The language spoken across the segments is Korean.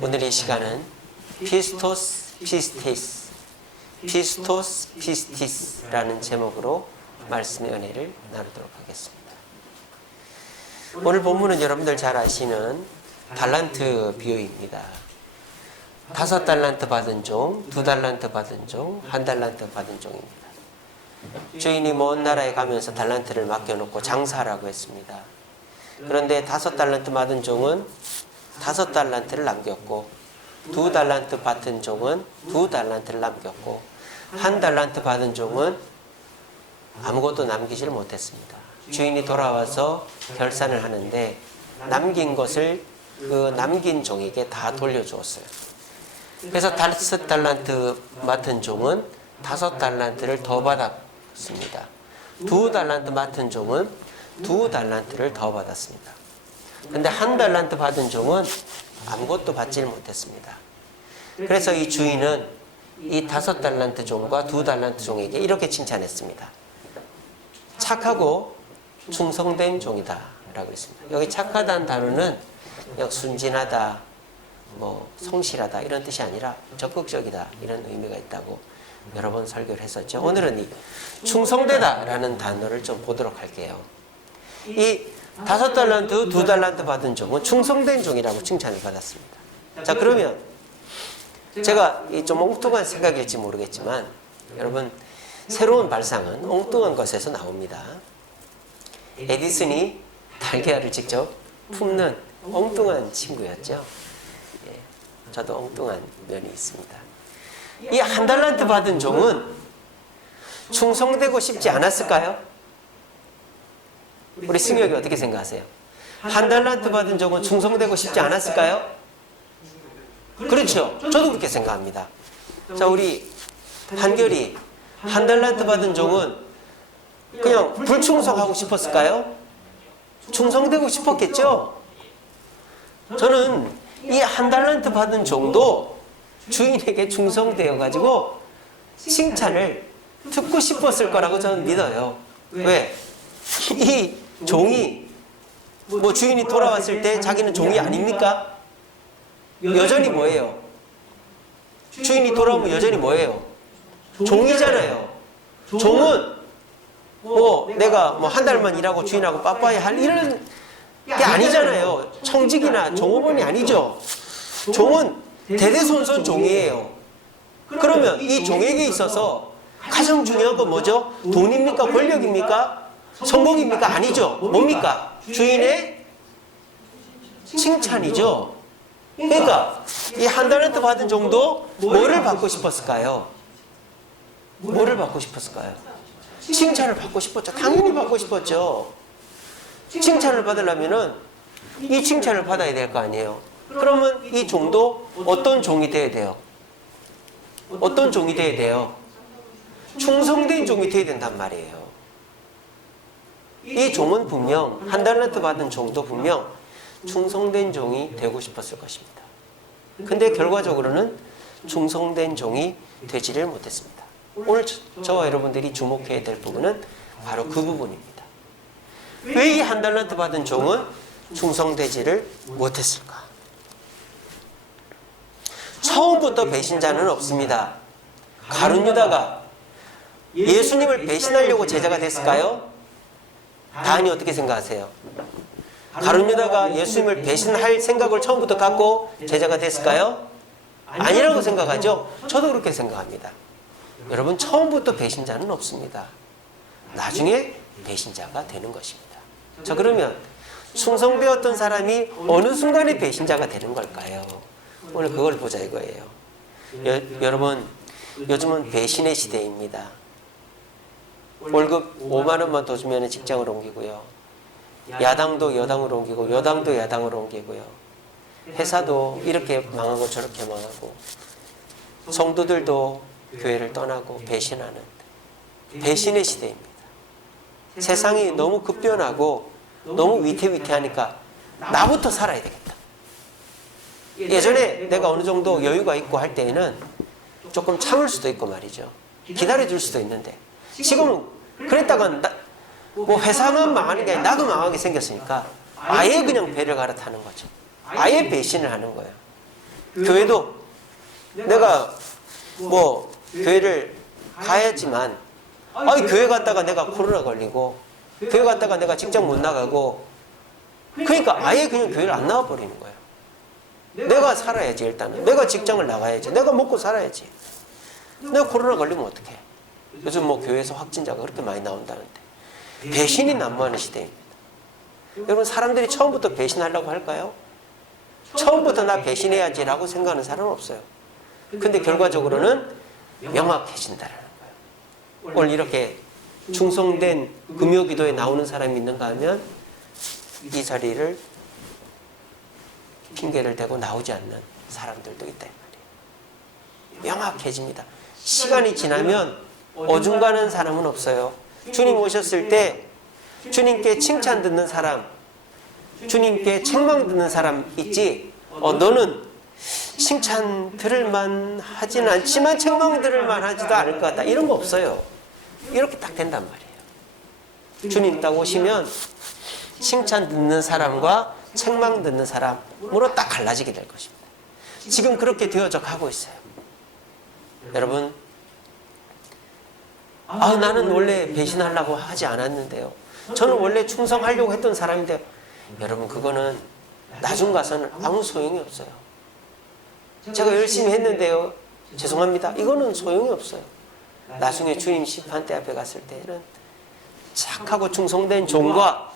오늘의 시간은 피스토스 피스티스, 피스토스 피스티스라는 제목으로 말씀의 은혜를 나누도록 하겠습니다. 오늘 본문은 여러분들 잘 아시는 달란트 비유입니다. 5달란트 받은 종, 2달란트 받은 종, 1달란트 받은 종입니다. 주인이 먼 나라에 가면서 달란트를 맡겨놓고 장사하라고 했습니다. 그런데 5달란트 받은 종은 5달란트를 남겼고, 2달란트 받은 종은 2달란트를 남겼고, 1달란트 받은 종은 아무것도 남기질 못했습니다. 주인이 돌아와서 결산을 하는데 남긴 것을 그 남긴 종에게 다 돌려주었어요. 그래서 5달란트 맡은 종은 5달란트를 더 받았습니다. 2달란트 맡은 종은 2달란트를 더 받았습니다. 근데 1달란트 받은 종은 아무것도 받지를 못했습니다. 그래서 이 주인은 이 5달란트 종과 2달란트 종에게 이렇게 칭찬했습니다. 착하고 충성된 종이다 라고 했습니다. 여기 착하다는 단어는 그냥 순진하다, 성실하다 이런 뜻이 아니라 적극적이다 이런 의미가 있다고 여러 번 설교를 했었죠. 오늘은 이 충성되다 라는 단어를 좀 보도록 할게요. 이 5달란트, 2달란트 받은 종은 충성된 종이라고 칭찬을 받았습니다. 자, 그러면 제가 좀 엉뚱한 생각일지 모르겠지만 여러분, 새로운 발상은 엉뚱한 것에서 나옵니다. 에디슨이 달걀을 직접 품는 엉뚱한 친구였죠. 저도 엉뚱한 면이 있습니다. 이 1달란트 받은 종은 충성되고 싶지 않았을까요? 우리 승혁이 어떻게 생각하세요? 1달란트 받은 종은 충성되고 싶지 않았을까요? 그렇죠. 저도 그렇게 생각합니다. 자, 우리 한결이 1달란트 받은 종은 그냥 불충성하고 싶었을까요? 충성되고 싶었겠죠? 저는 이 1달란트 받은 종도 주인에게 충성되어가지고 칭찬을 듣고 싶었을 거라고 저는 믿어요. 왜? 이 종이 주인이 돌아왔을 때 자기는 종이 아닙니까? 여전히 뭐예요? 주인이 돌아오면 여전히 뭐예요? 종이잖아요. 종은 내가 한 달만 일하고 주인하고 빠빠이 할 이런 게 아니잖아요. 청직이나 종업원이 아니죠. 종은 대대손손 종이에요. 그러면 이 종에게 있어서 가장 중요한 건 뭐죠? 돈입니까? 권력입니까? 성공입니까? 아니죠. 뭡니까? 주인의 칭찬이죠. 그러니까 이 1달란트 받은 종도 뭐를 받고 싶었을까요? 뭐를 받고 싶었을까요? 칭찬을 받고 싶었죠. 당연히 받고 싶었죠. 칭찬을 받으려면은 이 칭찬을 받아야 될 거 아니에요. 그러면 이 종도 어떤 종이 돼야 돼요? 어떤 종이 돼야 돼요? 충성된 종이 돼야 된단 말이에요. 이 종은 분명 1달란트 받은 종도 분명 충성된 종이 되고 싶었을 것입니다. 근데 결과적으로는 충성된 종이 되지를 못했습니다. 오늘 저와 여러분들이 주목해야 될 부분은 바로 그 부분입니다. 왜 이 1달란트 받은 종은 충성되지를 못했을까? 처음부터 배신자는 없습니다. 가룟 유다가 예수님을 배신하려고 제자가 됐을까요? 다은이 어떻게 생각하세요? 가룟 유다가 예수님을 배신할 생각을 처음부터 갖고 제자가 됐을까요? 아니라고 생각하죠? 저도 그렇게 생각합니다. 여러분, 처음부터 배신자는 없습니다. 나중에 배신자가 되는 것입니다. 자, 그러면 충성되었던 사람이 어느 순간에 배신자가 되는 걸까요? 오늘 그걸 보자 이거예요. 여러분, 요즘은 배신의 시대입니다. 월급 5만 원만 더 주면 직장을 옮기고요. 야당도 여당으로 옮기고 여당도 야당으로 옮기고요. 회사도 이렇게 망하고 저렇게 망하고 성도들도 교회를 떠나고 배신하는 배신의 시대입니다. 세상이 너무 급변하고 너무 위태위태하니까 나부터 살아야 되겠다. 예전에 내가 어느 정도 여유가 있고 할 때에는 조금 참을 수도 있고 말이죠. 기다려줄 수도 있는데 지금은 그랬다가 회사만 망하는 게 아니라 나도 망하게 생겼으니까 아예 그냥 배를 갈아타는 거죠. 아예 배신을 하는 거예요. 교회도 내가 뭐 교회를 가야지만 아니 교회 갔다가 내가 코로나 걸리고 교회 갔다가 내가 직장 못 나가고 그러니까 아예 그냥 교회를 안 나와 버리는 거예요. 내가 살아야지 일단은. 내가 직장을 나가야지. 내가 먹고 살아야지. 내가 코로나 걸리면 어떡해. 요즘 뭐 교회에서 확진자가 그렇게 많이 나온다는데 배신이 난무하는 시대입니다. 여러분 사람들이 처음부터 배신하려고 할까요? 처음부터 나 배신해야지라고 생각하는 사람은 없어요. 근데 결과적으로는 명확해진다는 거예요. 오늘 이렇게 충성된 금요기도에 나오는 사람이 있는가 하면 이 자리를 핑계를 대고 나오지 않는 사람들도 있다 이 말이에요. 명확해집니다. 시간이 지나면 어중간한 사람은 없어요. 주님 오셨을 때 주님께 칭찬 듣는 사람, 주님께 책망 듣는 사람 있지? 너는 칭찬 들을만 하진 않지만 책망 들을만 하지도 않을 것 같다. 이런 거 없어요. 이렇게 딱 된단 말이에요. 주님 딱 오시면 칭찬 듣는 사람과 책망 듣는 사람으로 딱 갈라지게 될 것입니다. 지금 그렇게 되어져 가고 있어요. 여러분, 나는 원래 배신하려고 하지 않았는데요. 저는 원래 충성하려고 했던 사람인데요. 여러분, 그거는 나중 가서는 아무 소용이 없어요. 제가 열심히 했는데요. 죄송합니다. 이거는 소용이 없어요. 나중에 주님 심판대 앞에 갔을 때는 착하고 충성된 종과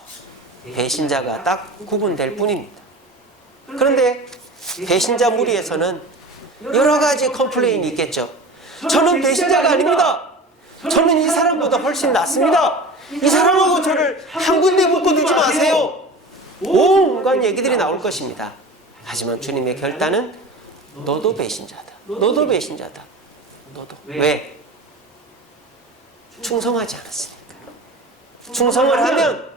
배신자가 딱 구분될 뿐입니다. 그런데 배신자 무리에서는 여러 가지 컴플레인이 있겠죠. 저는 배신자가 아닙니다. 저는 이 사람보다 훨씬 낫습니다. 이 사람하고 저를 한 군데 묶어두지 마세요. 온갖 얘기들이 나올 것입니다. 하지만 주님의 결단은 너도 배신자다. 너도 배신자다. 너도. 왜? 충성하지 않았으니까. 충성을 하면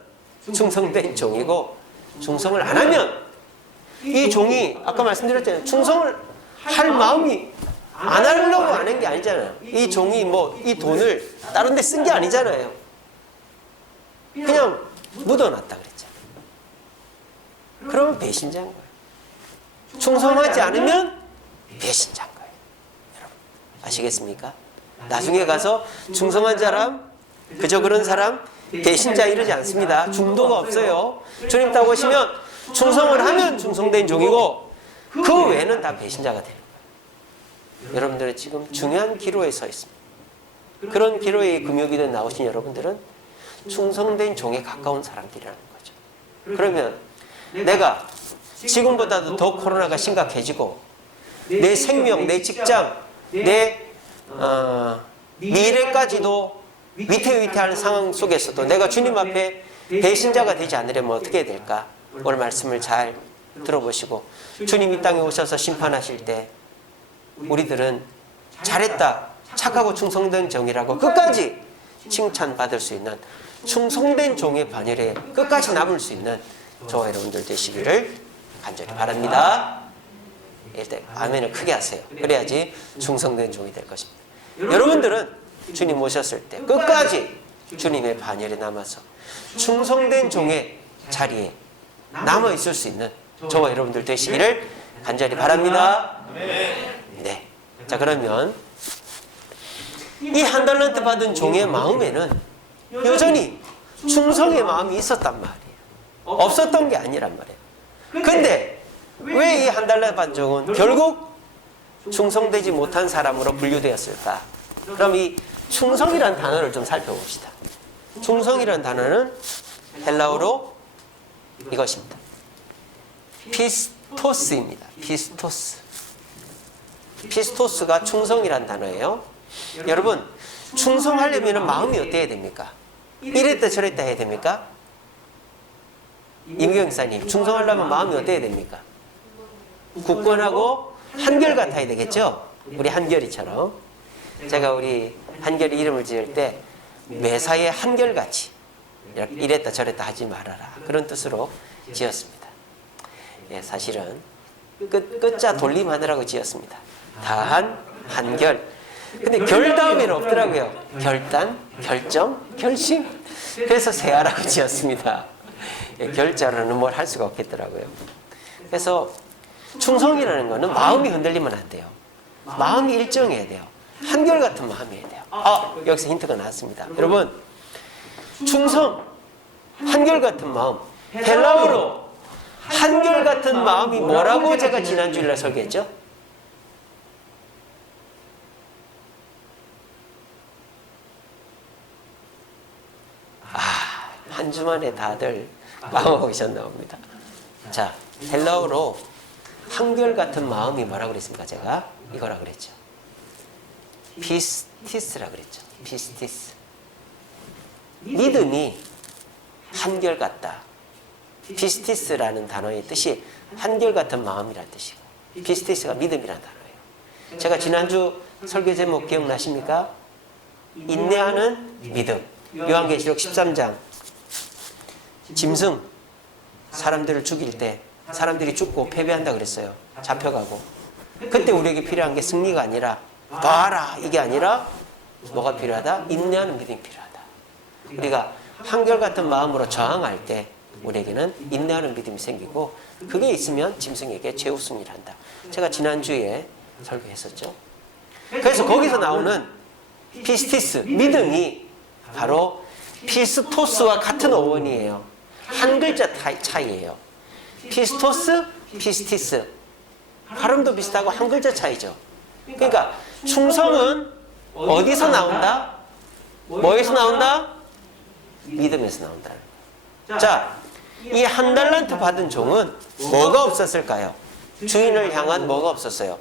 충성된 종이고 충성을 안 하면 이 종이 아까 말씀드렸잖아요. 충성을 할 마음이 안 하려고 안 한 게 아니잖아요. 이 종이 뭐 이 돈을 다른 데 쓴 게 아니잖아요. 그냥 묻어놨다 그랬잖아요. 그러면 배신자인 거예요. 충성하지 않으면 배신자인 거예요. 여러분 아시겠습니까? 나중에 가서 충성한 사람, 그저 그런 사람, 배신자 이러지 않습니다. 중도가 없어요. 주님 딱 오시면 충성을 하면 충성된 종이고 그 외에는 다 배신자가 되는 거예요. 여러분들은 지금 중요한 기로에 서 있습니다. 그런 기로에 금요기도에 나오신 여러분들은 충성된 종에 가까운 사람들이라는 거죠. 그러면 내가 지금보다도 더 코로나가 심각해지고 내 생명, 내 직장, 내 미래까지도 위태위태한 상황 속에서도 내가 주님 앞에 배신자가 되지 않으려면 어떻게 해야 될까? 오늘 말씀을 잘 들어보시고 주님 이 땅에 오셔서 심판하실 때 우리들은 잘했다, 착하고 충성된 종이라고 끝까지 칭찬받을 수 있는 충성된 종의 반열에 끝까지 남을 수 있는 저와 여러분들 되시기를 간절히 바랍니다. 일단 아멘을 크게 하세요. 그래야지 충성된 종이 될 것입니다. 여러분들은 주님 오셨을 때 끝까지 주님의 반열에 남아서 충성된 종의 자리에 남아있을 수 있는 저와 여러분들 되시기를 간절히 바랍니다. 네. 자, 그러면 이 한 달란트 받은 종의 마음에는 여전히 충성의 마음이 있었단 말이에요. 없었던 게 아니란 말이에요. 근데 왜 이 한 달란트 받은 종은 결국 충성되지 못한 사람으로 분류되었을까? 그럼 이 충성이라는 단어를 좀 살펴봅시다. 충성이라는 단어는 헬라어로 이것입니다. 피스토스입니다. 피스토스. 피스토스가 충성이라는 단어예요. 여러분, 충성하려면 마음이 어때야 됩니까? 이랬다 저랬다 해야 됩니까? 임경 목사님, 충성하려면 마음이 어때야 됩니까? 굳건하고 한결같아야 되겠죠? 우리 한결이처럼. 제가 우리 한결이 이름을 지을 때 매사에 한결같이 이랬다 저랬다 하지 말아라. 그런 뜻으로 지었습니다. 예, 사실은 끝자 돌림하느라고 지었습니다. 다한, 한결. 근데 결 다음에는 없더라고요. 결단, 결정, 결심. 그래서 세아라고 지었습니다. 예, 결자로는 뭘 할 수가 없겠더라고요. 그래서 충성이라는 거는 마음이 흔들리면 안 돼요. 마음이 일정해야 돼요. 한결같은 마음이어야 돼요. 여기서 힌트가 나왔습니다. 여러분, 충성, 한결같은 마음. 헬라어로 한결같은 마음이 뭐라고 제가 지난주일날 설계했죠? 한 주 만에 다들 마음하고 계셨나 봅니다. 자, 헬라어로 한결같은 마음이 뭐라고 그랬습니까? 제가 이거라 그랬죠. 피스티스라 그랬죠. 피스티스. 믿음이 한결같다. 피스티스라는 단어의 뜻이 한결같은 마음이라는 뜻이고, 피스티스가 믿음이라는 단어예요. 제가 지난주 설교 제목 기억나십니까? 인내하는 믿음. 요한계시록 13장. 짐승, 사람들을 죽일 때 사람들이 죽고 패배한다 그랬어요. 잡혀가고. 그때 우리에게 필요한 게 승리가 아니라 봐라 이게 아니라 뭐가 필요하다? 인내하는 믿음이 필요하다. 우리가 한결같은 마음으로 저항할 때 우리에게는 인내하는 믿음이 생기고, 그게 있으면 짐승에게 최우승을 한다. 제가 지난주에 설교했었죠. 그래서 거기서 나오는 피스티스, 믿음이 바로 피스토스와 같은 어원이에요. 한 글자 차이예요. 피스토스, 피스티스. 발음도 비슷하고 한 글자 차이죠. 그러니까 충성은 어디서 나온다? 뭐에서 나온다? 믿음에서 나온다. 자, 이 한 달란트 받은 종은 뭐가 없었을까요? 주인을 향한 뭐가 없었어요?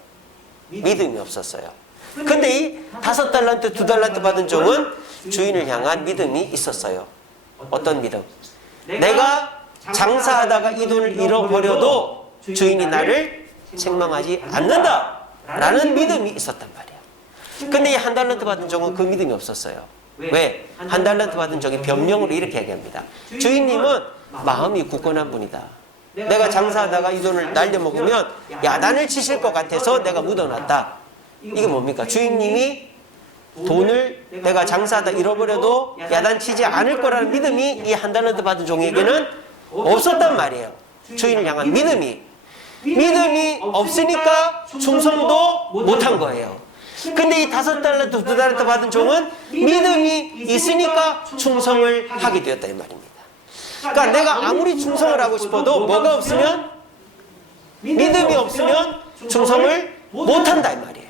믿음이 없었어요. 근데 이 5달란트, 2달란트 받은 종은 주인을 향한 믿음이 있었어요. 어떤 믿음? 내가 장사하다가 이 돈을 잃어버려도 주인이 나를 책망하지 않는다 라는 믿음이 있었단 말이에요. 근데 이 한 달란트 받은 종은 그 믿음이 없었어요. 왜? 한 달란트 받은 종이 변명으로 이렇게 얘기합니다. 주인님은 마음이 굳건한 분이다. 내가 장사하다가 이 돈을 날려먹으면 야단을 치실 것 같아서 내가 묻어놨다. 이게 뭡니까? 주인님이 돈을 내가 장사하다 잃어버려도 야단치지 않을 거라는 믿음이 이 한 달란트 받은 종에게는 없었단 말이에요. 주인을 향한 믿음이 없으니까 충성도 못한 거예요. 근데 이 5달란트, 2달란트 받은 종은 믿음이 있으니까 충성을 하게 되었다 이 말입니다. 그러니까 내가 아무리 충성을 하고 싶어도 뭐가 없으면, 믿음이 없으면 충성을 못한다 이 말이에요.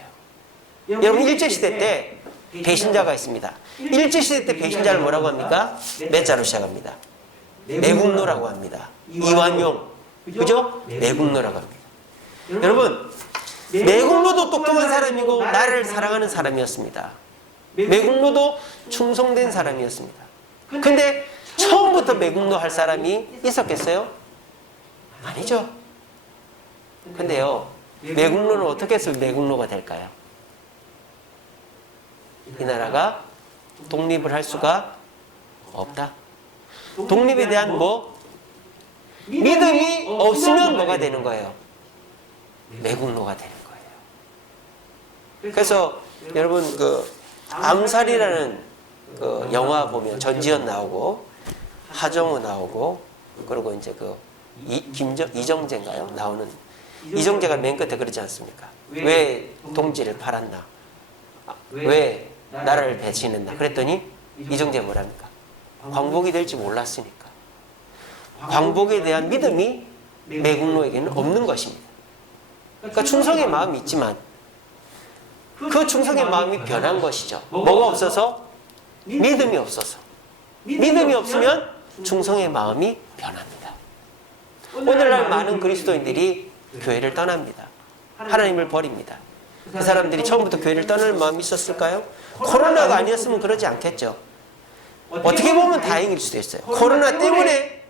여러분, 일제시대 때 배신자가 있습니다. 일제시대 때 배신자를 뭐라고 합니까? 몇 자로 시작합니다. 매국노라고 합니다. 이완용, 그죠? 매국노라고 합니다. 여러분, 매국노도 똑똑한 사람이고 나를 사랑하는 사람이었습니다. 매국노도 충성된 사람이었습니다. 근데 처음부터 매국노 할 사람이 있었겠어요? 아니죠. 근데요, 매국노는 어떻게 해서 매국노가 될까요? 이 나라가 독립을 할 수가 없다. 독립에 대한 믿음이 없으면 뭐가 되는 거예요? 매국노가 되는 거예요. 그래서 여러분, 암살이라는 영화 보면 전지현 나오고 하정우 나오고, 그리고 이제 이정재인가요? 나오는, 이정재가 맨 끝에 그러지 않습니까? 왜 동지를 팔았나? 왜 나라를 배신했나? 그랬더니 이정재 뭐랍니까? 광복이 될지 몰랐으니까. 광복에 대한 믿음이 매국노에게는 없는 것입니다. 그러니까 충성의 마음이 있지만 그 충성의 마음이 변한 것이죠. 뭐가 없어서? 믿음이 없어서. 믿음이 없으면 충성의 마음이 변합니다. 오늘날 많은 그리스도인들이 교회를 떠납니다. 하나님을 버립니다. 그 사람들이 처음부터 교회를 떠나는 마음이 있었을까요? 코로나가 아니었으면 그러지 않겠죠. 어떻게 보면 다행일 수도 있어요. 코로나 때문에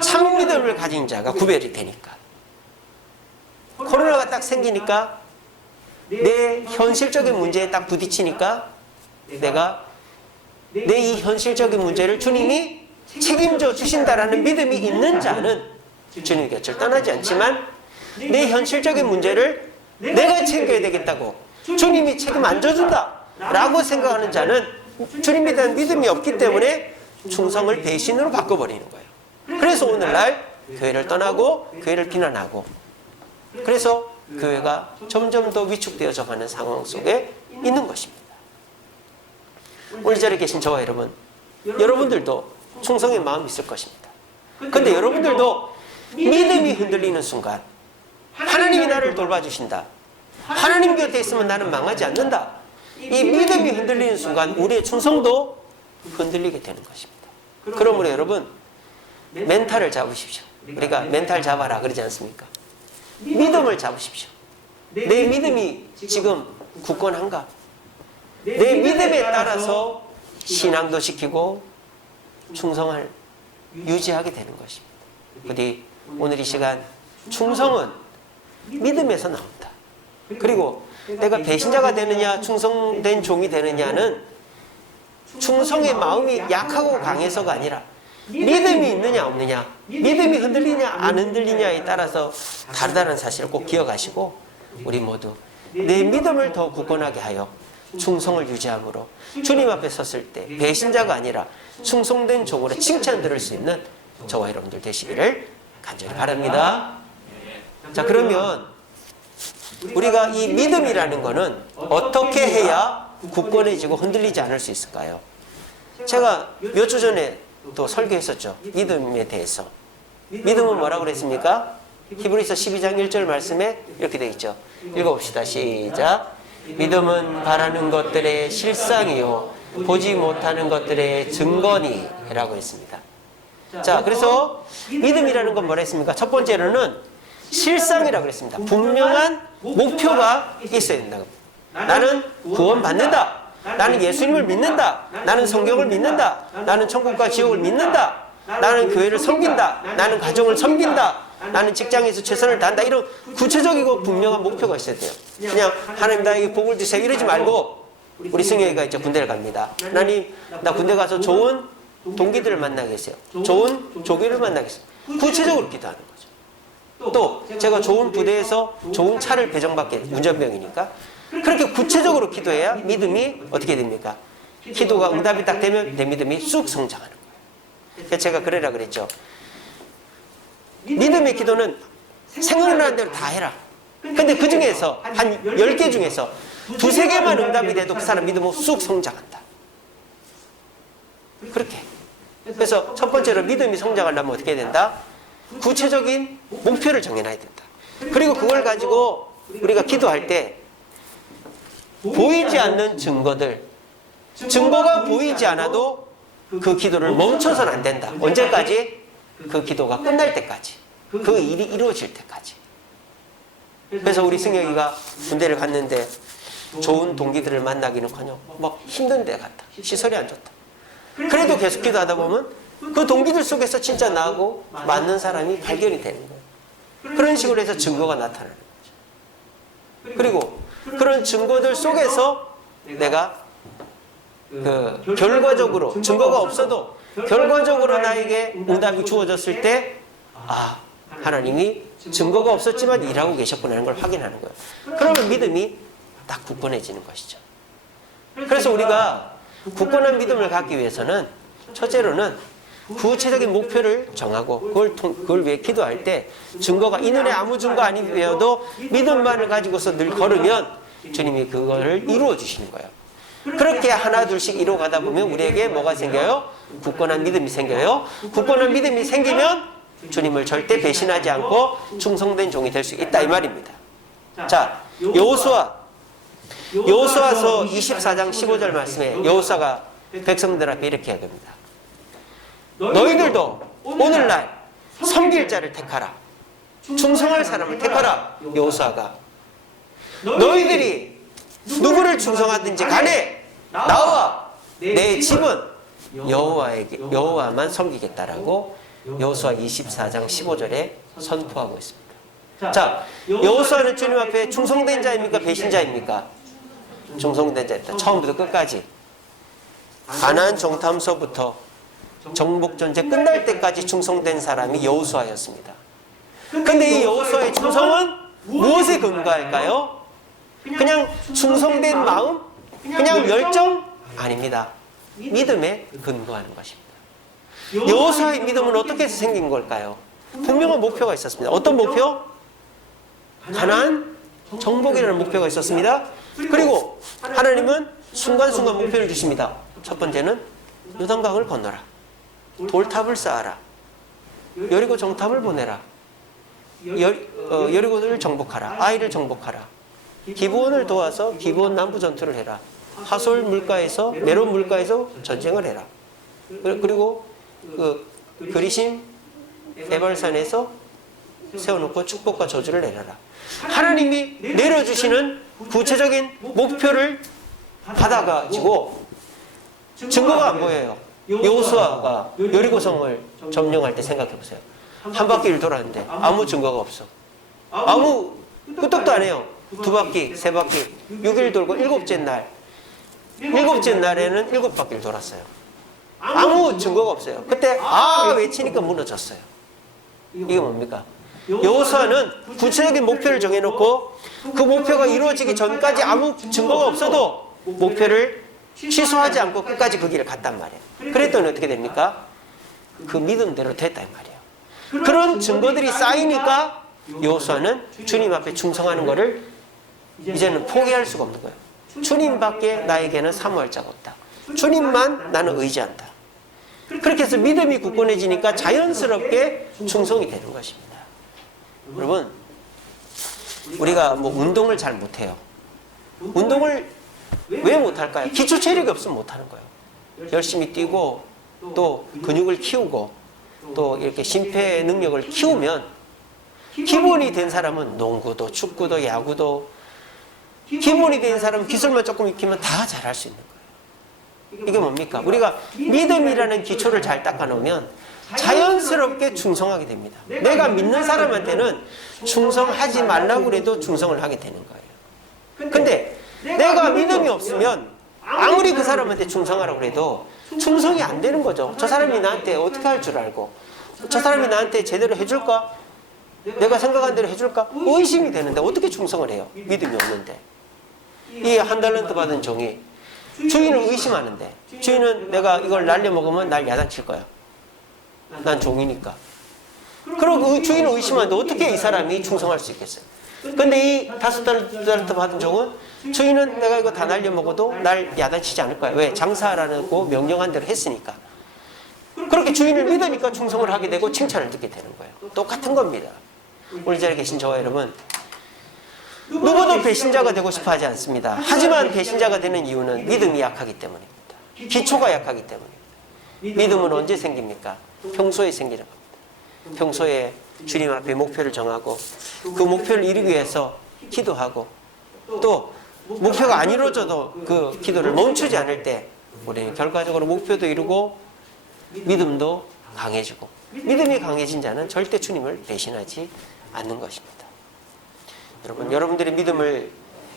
참 믿음을 가진 자가 구별이 되니까. 코로나가 딱 생기니까 내 현실적인 문제에 딱 부딪히니까 내가 내 이 현실적인 문제를 주님이 책임져 주신다라는 믿음이 있는 자는 주님 곁을 떠나지 않지만, 내 현실적인 문제를 내가 챙겨야 되겠다고 주님이 책임 안 져준다 라고 생각하는 자는 주님에 대한 믿음이 없기 때문에 충성을 배신으로 바꿔버리는 거예요. 그래서 오늘날 교회를 떠나고 교회를 비난하고 그래서 교회가 점점 더 위축되어져 가는 상황 속에 있는 것입니다. 오늘 이 자리에 계신 저와 여러분들도 충성의 마음이 있을 것입니다. 그런데 여러분들도 믿음이 흔들리는 순간 하나님이 나를 돌봐주신다. 하나님 곁에 있으면 나는 망하지 않는다. 이 믿음이 흔들리는 순간 우리의 충성도 흔들리게 되는 것입니다. 그러므로 여러분 멘탈을 잡으십시오. 우리가 멘탈 잡아라 그러지 않습니까? 믿음을 잡으십시오. 내 믿음이 지금 굳건한가? 내 믿음에 따라서 신앙도 지키고 충성을 유지하게 되는 것입니다. 부디 오늘 이 시간 충성은 믿음에서 나온다. 그리고 내가 배신자가 되느냐 충성된 종이 되느냐는 충성의 마음이 약하고 강해서가 아니라 믿음이 있느냐 없느냐, 믿음이 흔들리냐 안 흔들리냐에 따라서 다르다는 사실을 꼭 기억하시고 우리 모두 내 믿음을 더 굳건하게 하여 충성을 유지함으로 주님 앞에 섰을 때 배신자가 아니라 충성된 종으로 칭찬 들을 수 있는 저와 여러분들 되시기를 간절히 바랍니다. 자, 그러면 우리가 이 믿음이라는 것은 어떻게 해야 굳건해지고 흔들리지 않을 수 있을까요? 제가 몇 주 전에 또 설교했었죠. 믿음에 대해서. 믿음은 뭐라고 그랬습니까? 히브리서 12장 1절 말씀에 이렇게 되어 있죠. 읽어봅시다. 시작. 믿음은 바라는 것들의 실상이요 보지 못하는 것들의 증거니 라고 했습니다. 자, 그래서 믿음이라는 건 뭐라 했습니까? 첫 번째로는 실상이라고 했습니다. 분명한 목표가 있어야 된다고. 나는 구원받는다. 나는 예수님을 믿는다. 나는 성경을 믿는다. 나는 천국과 지옥을 믿는다. 나는 교회를 섬긴다. 나는 가정을 섬긴다. 나는 직장에서 최선을 다한다. 이런 구체적이고 분명한 목표가 있어야 돼요. 그냥 하나님 나에게 복을 주세요 이러지 말고, 우리 승혁이가 이제 군대를 갑니다. 하나님 나 군대 가서 좋은 동기들을 만나겠어요. 좋은 조교를 만나겠어요. 구체적으로 기도하는 거죠. 또 제가 좋은 부대에서 좋은 차를 배정받게, 운전병이니까 그렇게 구체적으로 기도해야 믿음이 어떻게 됩니까? 기도가 응답이 딱 되면 내 믿음이 쑥 성장하는 거예요. 그래서 제가 그래라 그랬죠. 믿음의 기도는 생각나는 대로 다 해라. 근데 그 중에서 한 10개 중에서 2-3개만 응답이 돼도 그 사람 믿음은 쑥 성장한다. 그렇게. 그래서 첫 번째로 믿음이 성장하려면 어떻게 해야 된다? 구체적인 목표를 정해놔야 된다. 그리고 그걸 가지고 우리가 기도할 때 보이지 않는 증거들, 증거가 보이지 않아도 그 기도를 멈춰서는 안 된다. 언제까지? 그 기도가 끝날 때까지. 그 일이 이루어질 때까지. 그래서 우리 승혁이가 군대를 갔는데 좋은 동기들을 만나기는커녕 막 힘든 데 갔다. 시설이 안 좋다. 그래도 계속 기도하다 보면 그 동기들 속에서 진짜 나하고 맞는 사람이 발견이 되는 거예요. 그런 식으로 해서 증거가 나타나는 거죠. 그리고 그런 증거들 속에서 내가 결과적으로 증거가 없어도 결과적으로 나에게 응답이 주어졌을 때 하나님이 증거가 없었지만 일하고 계셨구나 하는 걸 확인하는 거예요. 그러면 믿음이 딱 굳건해지는 것이죠. 그래서 우리가 굳건한 믿음을 갖기 위해서는 첫째로는 구체적인 목표를 정하고 그걸 위해 기도할 때 증거가 이 눈에 아무 증거 아니어도 믿음만을 가지고서 늘 걸으면 주님이 그거를 이루어 주시는 거예요. 그렇게 하나 둘씩 이루어가다 보면 우리에게 뭐가 생겨요? 굳건한 믿음이 생겨요. 굳건한 믿음이 생기면 주님을 절대 배신하지 않고 충성된 종이 될 수 있다 이 말입니다. 자, 여호수아서 24장 15절 말씀에 여호수아가 백성들 앞에 이렇게 이야기합니다. 너희들도 오늘날 섬길 자를 택하라. 충성할 사람을 택하라. 여호수아가 너희들이 누구를 충성하든지 간에 나와 내 집은 여호와만 섬기겠다라고 여호수아 24장 15절에 선포하고 있습니다. 자, 여호수아는 주님 앞에 충성된 자입니까? 배신자입니까? 충성된 자입니다. 처음부터 끝까지. 가나안 정탐서부터 정복전쟁 끝날 때까지 충성된 사람이 여호수아였습니다. 근데 이 여호수아의 충성은 무엇에 근거할까요? 그냥 충성된 마음? 그냥 열정? 아닙니다. 믿음에 근거하는 것입니다. 여호수아의 믿음은 어떻게 해서 생긴 걸까요? 분명한 목표가 있었습니다. 어떤 목표? 가나안 정복이라는 목표가 있었습니다. 그리고 하나님은 순간순간 목표를 주십니다. 첫 번째는 요단강을 건너라. 돌탑을 쌓아라. 여리고 정탐을 보내라. 여리고를 정복하라. 아이를 정복하라. 기브온을 도와서 기브온 남부 전투를 해라. 하솔 물가에서 메론 물가에서 전쟁을 해라. 그리고 그리심 에발산에서 세워놓고 축복과 저주를 내려라. 하나님이 내려주시는 구체적인 목표를 받아가지고 증거가 안 보여요. 여호수아가 여리고성을 점령할 때 생각해 보세요. 한 바퀴를 돌았는데 아무 증거가 없어. 아무 끄떡도 안 해요. 두 바퀴, 세 바퀴, 6일 돌고 일곱째 날에는 7바퀴를 돌았어요. 아무 증거가 없어요. 그때 외치니까 무너졌어요. 이게 뭡니까? 여호수아는 구체적인 목표를 정해놓고 그 목표가 이루어지기 전까지 아무 증거가 없어도 목표를 취소하지 않고 끝까지 그 길을 갔단 말이에요. 그랬더니 어떻게 됩니까? 그 믿음대로 됐다 이 말이에요. 그런 증거들이 쌓이니까 여호수아는 주님 앞에 충성하는 것을 이제는 포기할 수가 없는 거예요. 주님밖에 나에게는 사모할 자가 없다. 주님만 나는 의지한다. 그렇게 해서 믿음이 굳건해지니까 자연스럽게 충성이 되는 것입니다. 여러분, 우리가 운동을 잘 못해요. 운동을 왜 못할까요? 기초 체력이 없으면 못하는 거예요. 열심히 뛰고 또 근육을 키우고 또 이렇게 심폐 능력을 키우면 기본이 된 사람은 농구도 축구도 야구도 기본이 된 사람은 기술만 조금 익히면 다 잘할 수 있는 거예요. 이게 뭡니까? 우리가 믿음이라는 기초를 잘 닦아놓으면 자연스럽게 충성하게 됩니다. 내가 믿는 사람한테는 충성하지 말라고 해도 충성을 하게 되는 거예요. 근데 내가 믿음이 없으면 아무리 그 사람한테 충성하라고 해도 충성이 안 되는 거죠. 저 사람이 나한테 어떻게 할 줄 알고 저 사람이 나한테 제대로 해줄까? 내가 생각한 대로 해줄까? 의심이 되는데 어떻게 충성을 해요? 믿음이 없는데. 이 한 달란트 받은 종이 주인을 의심하는데 주인은 내가 이걸 날려먹으면 날 야단칠 거야. 난 종이니까. 그리고 주인을 의심하는데 어떻게 이 사람이 충성할 수 있겠어요? 근데 이 5달란트 받은 종은 주인은 내가 이거 다 날려먹어도 날 야단치지 않을 거야. 왜? 장사하라고 명령한 대로 했으니까. 그렇게 주인을 믿으니까 충성을 하게 되고 칭찬을 듣게 되는 거예요. 똑같은 겁니다. 오늘 이 자리에 계신 저와 여러분, 누구도 배신자가 되고 싶어 하지 않습니다. 하지만 배신자가 되는 이유는 믿음이 약하기 때문입니다. 기초가 약하기 때문입니다. 믿음은 언제 생깁니까? 평소에 생기는 겁니다. 평소에 주님 앞에 목표를 정하고 그 목표를 이루기 위해서 기도하고 또 목표가 안 이루어져도 그 기도를 멈추지 않을 때 우리는 결과적으로 목표도 이루고 믿음도 강해지고 믿음이 강해진 자는 절대 주님을 배신하지 않는 것입니다. 여러분, 여러분들의 믿음을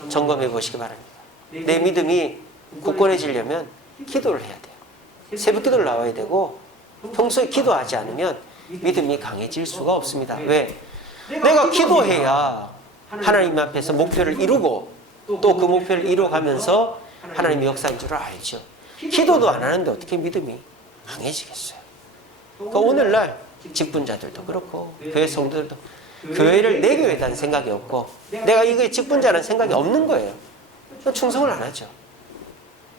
점검해 보시기 바랍니다. 내 믿음이 굳건해지려면 기도를 해야 돼요. 새벽 기도를 나와야 되고 평소에 기도하지 않으면 믿음이 강해질 수가 없습니다. 왜? 내가 기도해야 하나님 앞에서 목표를 이루고 또 그 목표를 이루어가면서 하나님의 역사인 줄 알죠. 기도도 안 하는데 어떻게 믿음이 강해지겠어요? 그러니까 오늘날 직분자들도 그렇고 교회 성도들도 교회를 내 교회라는 생각이 없고 내가 이거의 직분자라는 생각이 없는 거예요. 충성을 안 하죠.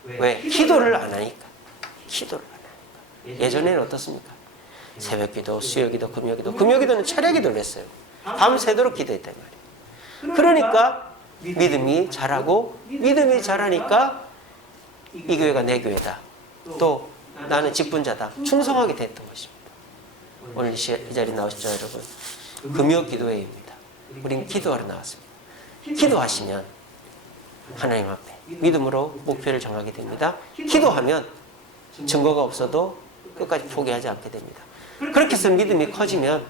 왜? 기도를 안 하니까. 기도를 안 하니까. 예전에는 어떻습니까? 새벽기도, 수요기도, 금요기도. 금요기도는 철야기도를 했어요. 밤새도록 기도했단 말이에요. 그러니까 믿음이 자라고 믿음이 자라니까 이 교회가 내 교회다. 또 나는 직분자다. 충성하게 됐던 것입니다. 오늘 이 자리에 나오셨죠, 여러분? 금요기도회입니다. 우린 기도하러 나왔습니다. 기도하시면 하나님 앞에 믿음으로 목표를 정하게 됩니다. 기도하면 증거가 없어도 끝까지 포기하지 않게 됩니다. 그렇게 해서 믿음이 커지면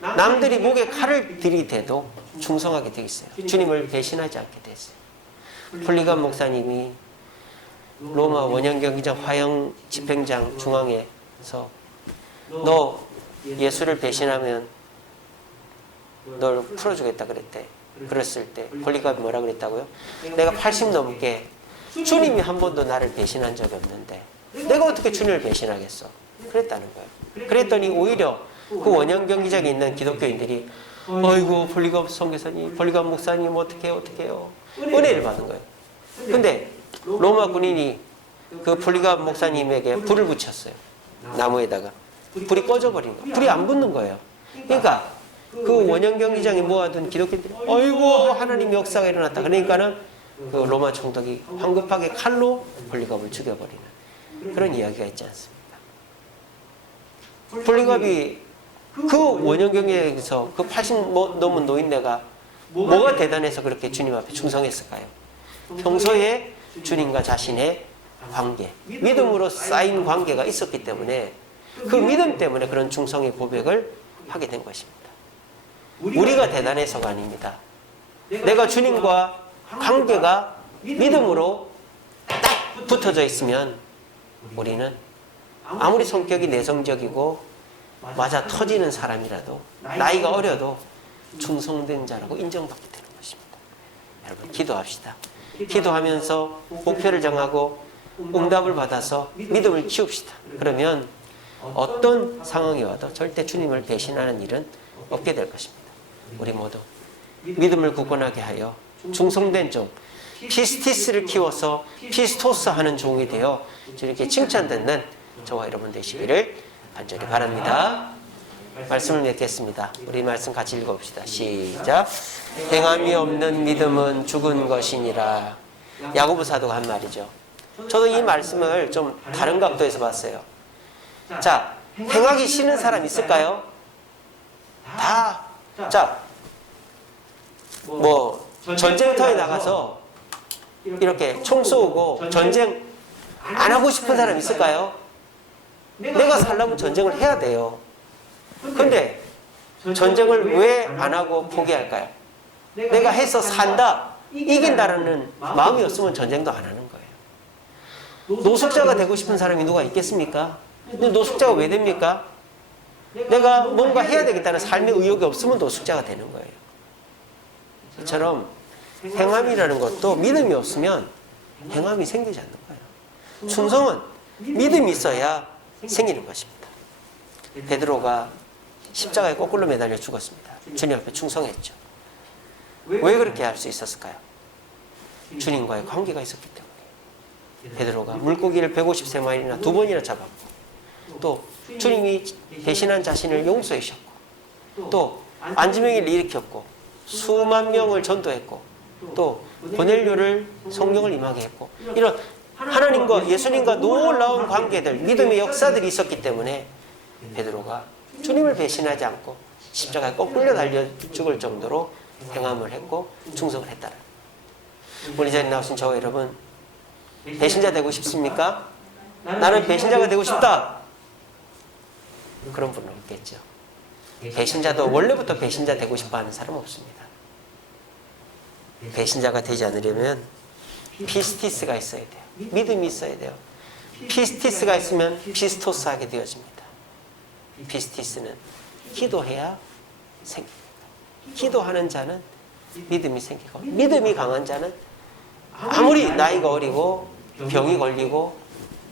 남들이 목에 칼을 들이대도 충성하게 되어 있어요. 주님을 배신하지 않게 됐어요. 폴리감 목사님이 로마 원형경기장 화형 집행장 중앙에서 너 예수를 배신하면 널 풀어주겠다 그랬대. 그랬을 때 폴리감이 뭐라 그랬다고요? 내가 80 넘게 주님이 한 번도 나를 배신한 적이 없는데 내가 어떻게 주님을 배신하겠어? 그랬다는 거예요. 그랬더니 오히려 그 원형 경기장에 있는 기독교인들이 어이구 폴리갑 선교사님, 폴리갑 목사님 어떡해요? 은혜를 받은 거예요. 근데 로마 군인이 그 폴리갑 목사님에게 불을 붙였어요. 나무에다가. 불이 꺼져버린 거예요. 불이 안 붙는 거예요. 그러니까 그 원형 경기장에 모아둔 기독교인들이 어이구 하나님의 역사가 일어났다. 그러니까는 그 로마 총독이 황급하게 칼로 폴리갑을 죽여버리는 그런 이야기가 있지 않습니까? 폴리갑이 그 원형 경기장에서 그 80 넘은 노인네가 뭐가 대단해서 그렇게 주님 앞에 충성했을까요? 평소에 주님과 자신의 관계, 믿음으로 쌓인 관계가 있었기 때문에 그 믿음 때문에 그런 충성의 고백을 하게 된 것입니다. 우리가 대단해서가 아닙니다. 내가 주님과 관계가 믿음으로 딱 붙어져 있으면 우리는 아무리 성격이 내성적이고 맞아 터지는 사람이라도 나이가 어려도 충성된 자라고 인정받게 되는 것입니다. 여러분 기도합시다. 기도하면서 목표를 정하고 응답을 받아서 믿음을 키웁시다. 그러면 어떤 상황이 와도 절대 주님을 배신하는 일은 없게 될 것입니다. 우리 모두 믿음을 굳건하게 하여 충성된 종, 피스티스를 키워서 피스토스 하는 종이 되어 주님께 칭찬듣는 저와 여러분 되시기를 간절히 바랍니다. 말씀을 맺겠습니다. 우리 말씀 같이 읽어봅시다. 시작. 행함이 없는 믿음은 죽은 것이니라. 야고보 사도가 한 말이죠. 저도 이 말씀을 좀 다른 각도에서 봤어요. 자, 행하기 싫은 사람 있을까요? 자, 전쟁터에 나가서 이렇게 총 쏘고 전쟁 안 하고 싶은 사람 있을까요? 내가 살려면 전쟁을 해야 돼요. 근데 전쟁을 왜 안 하고 포기할까요? 내가 해서 산다, 이긴다라는 마음이 없으면 전쟁도 안 하는 거예요. 노숙자가 되고 싶은 사람이 누가 있겠습니까? 근데 노숙자가 왜 됩니까? 내가 뭔가 해야 되겠다는 삶의 의욕이 없으면 노숙자가 되는 거예요. 이처럼 행함이라는 것도 믿음이 없으면 행함이 생기지 않는 거예요. 충성은 믿음이 있어야 생기는 것입니다. 베드로가 십자가에 거꾸로 매달려 죽었습니다. 주님 앞에 충성했죠. 왜 그렇게 할 수 있었을까요? 주님과의 관계가 있었기 때문에. 베드로가 물고기를 150세마리나 2번이나 잡았고, 또 주님이 배신한 자신을 용서해 주셨고, 또 안지명을 일으켰고, 수만 명을 전도했고, 또 고넬료를 성령을 임하게 했고, 이런 하나님과 예수님과 놀라운 관계들, 믿음의 역사들이 있었기 때문에 베드로가 주님을 배신하지 않고 십자가에 거꾸로 달려 죽을 정도로 행함을 했고 충성을 했다. 우리 자리에 나오신 저와 여러분, 배신자 되고 싶습니까? 나는 배신자가 되고 싶다. 그런 분은 없겠죠. 배신자도 원래부터 배신자 되고 싶어 하는 사람은 없습니다. 배신자가 되지 않으려면 피스티스가 있어야 돼요. 믿음이 있어야 돼요. 피스티스가 있으면 피스토스하게 되어집니다. 피스티스는 기도해야 생깁니다. 기도하는 자는 믿음이 생기고, 믿음이 강한 자는 아무리 나이가 어리고 병이 걸리고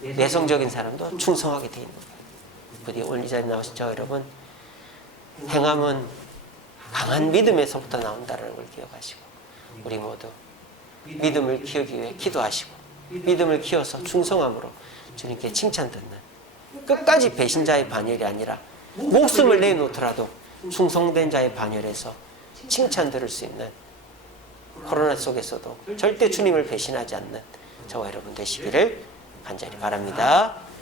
내성적인 사람도 충성하게 되어 있는 거예요. 부디 오늘 이 자리에 나오신 저 여러분, 행함은 강한 믿음에서부터 나온다는 걸 기억하시고, 우리 모두 믿음을 키우기 위해 기도하시고, 믿음을 키워서 충성함으로 주님께 칭찬 듣는, 끝까지 배신자의 반열이 아니라 목숨을 내놓더라도 충성된 자의 반열에서 칭찬 들을 수 있는, 코로나 속에서도 절대 주님을 배신하지 않는 저와 여러분 되시기를 간절히 바랍니다.